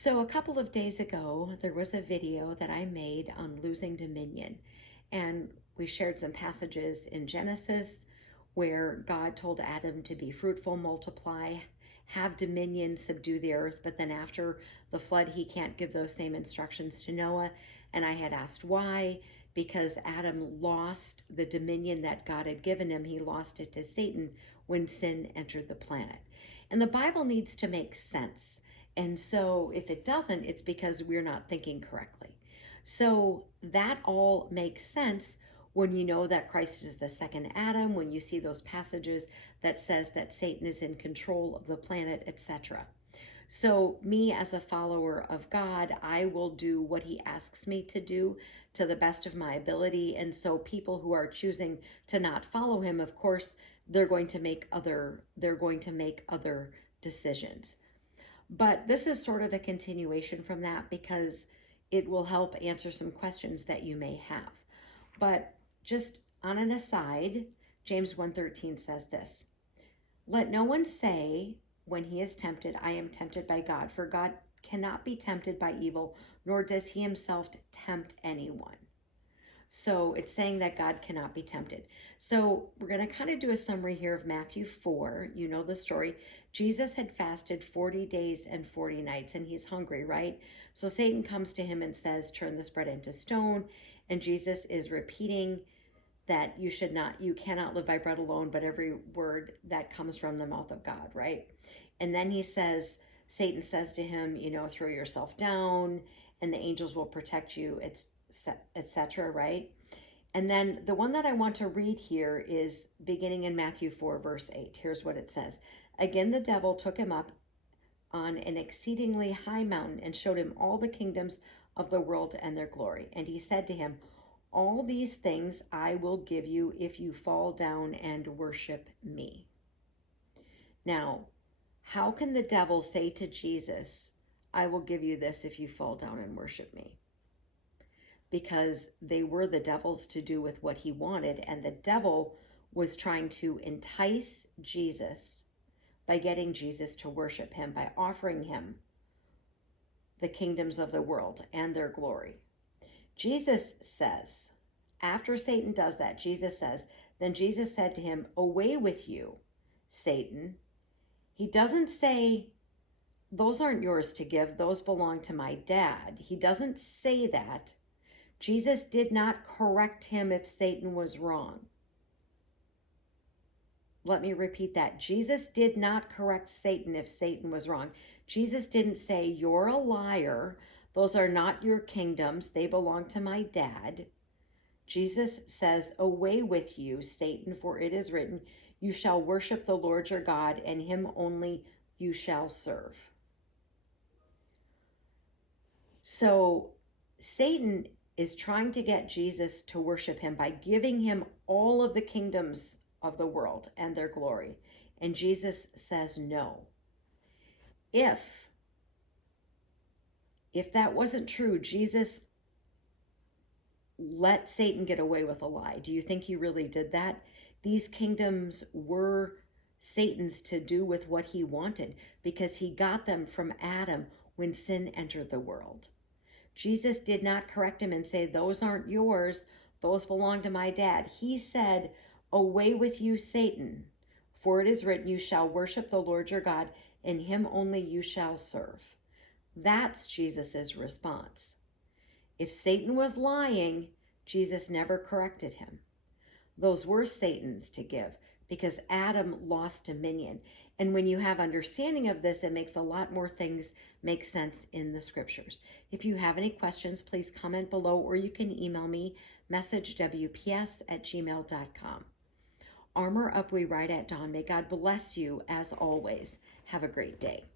So, a couple of days ago, there was a video that I made on losing dominion, and we shared some passages in Genesis where God told Adam to be fruitful, multiply, have dominion, subdue the earth. But then after the flood, he can't give those same instructions to Noah. And I had asked why, because Adam lost the dominion that God had given him. He lost it to Satan when sin entered the planet. And the Bible needs to make sense. And so if it doesn't, it's because we're not thinking correctly. So that all makes sense when you know that Christ is the second Adam, when you see those passages that says that Satan is in control of the planet, etc. So me as a follower of God, I will do what he asks me to do to the best of my ability. And so people who are choosing to not follow him, of course, they're going to make other decisions. But this is sort of a continuation from that because it will help answer some questions that you may have. But just on an aside, James 1:13 says this: "Let no one say when he is tempted, I am tempted by God, for God cannot be tempted by evil, nor does he himself tempt anyone." So it's saying that God cannot be tempted. So we're going to kind of do a summary here of Matthew 4. You know the story. Jesus had fasted 40 days and 40 nights, and he's hungry, right? So Satan comes to him and says, turn this bread into stone. And Jesus is repeating that you cannot live by bread alone, but every word that comes from the mouth of God, right? And then Satan says to him, throw yourself down and the angels will protect you, etc., right? And then the one that I want to read here is beginning in Matthew 4, verse 8. Here's what it says. Again, the devil took him up on an exceedingly high mountain and showed him all the kingdoms of the world and their glory. And he said to him, all these things I will give you if you fall down and worship me. Now, how can the devil say to Jesus, I will give you this if you fall down and worship me? Because they were the devil's to do with what he wanted, and the devil was trying to entice Jesus by getting Jesus to worship him, by offering him the kingdoms of the world and their glory. Jesus says, after Satan does that, then Jesus said to him, away with you, Satan. He doesn't say, those aren't yours to give, those belong to my dad. He doesn't say that. Jesus did not correct him if Satan was wrong. Let me repeat that. Jesus did not correct Satan if Satan was wrong. Jesus didn't say, you're a liar. Those are not your kingdoms. They belong to my dad. Jesus says, away with you, Satan, for it is written, you shall worship the Lord your God, and him only you shall serve. So Satan is trying to get Jesus to worship him by giving him all of the kingdoms of the world and their glory. And Jesus says no. If that wasn't true, Jesus let Satan get away with a lie. Do you think he really did that? These kingdoms were Satan's to do with what he wanted because he got them from Adam when sin entered the world. Jesus did not correct him and say, those aren't yours, those belong to my dad. He said, away with you, Satan, for it is written, you shall worship the Lord your God, and him only you shall serve. That's Jesus's response. If Satan was lying, Jesus never corrected him. Those were Satan's to give because Adam lost dominion. And when you have understanding of this, it makes a lot more things make sense in the scriptures. If you have any questions, please comment below, or you can email me, messagewps@gmail.com. Armor up, we ride at dawn. May God bless you as always. Have a great day.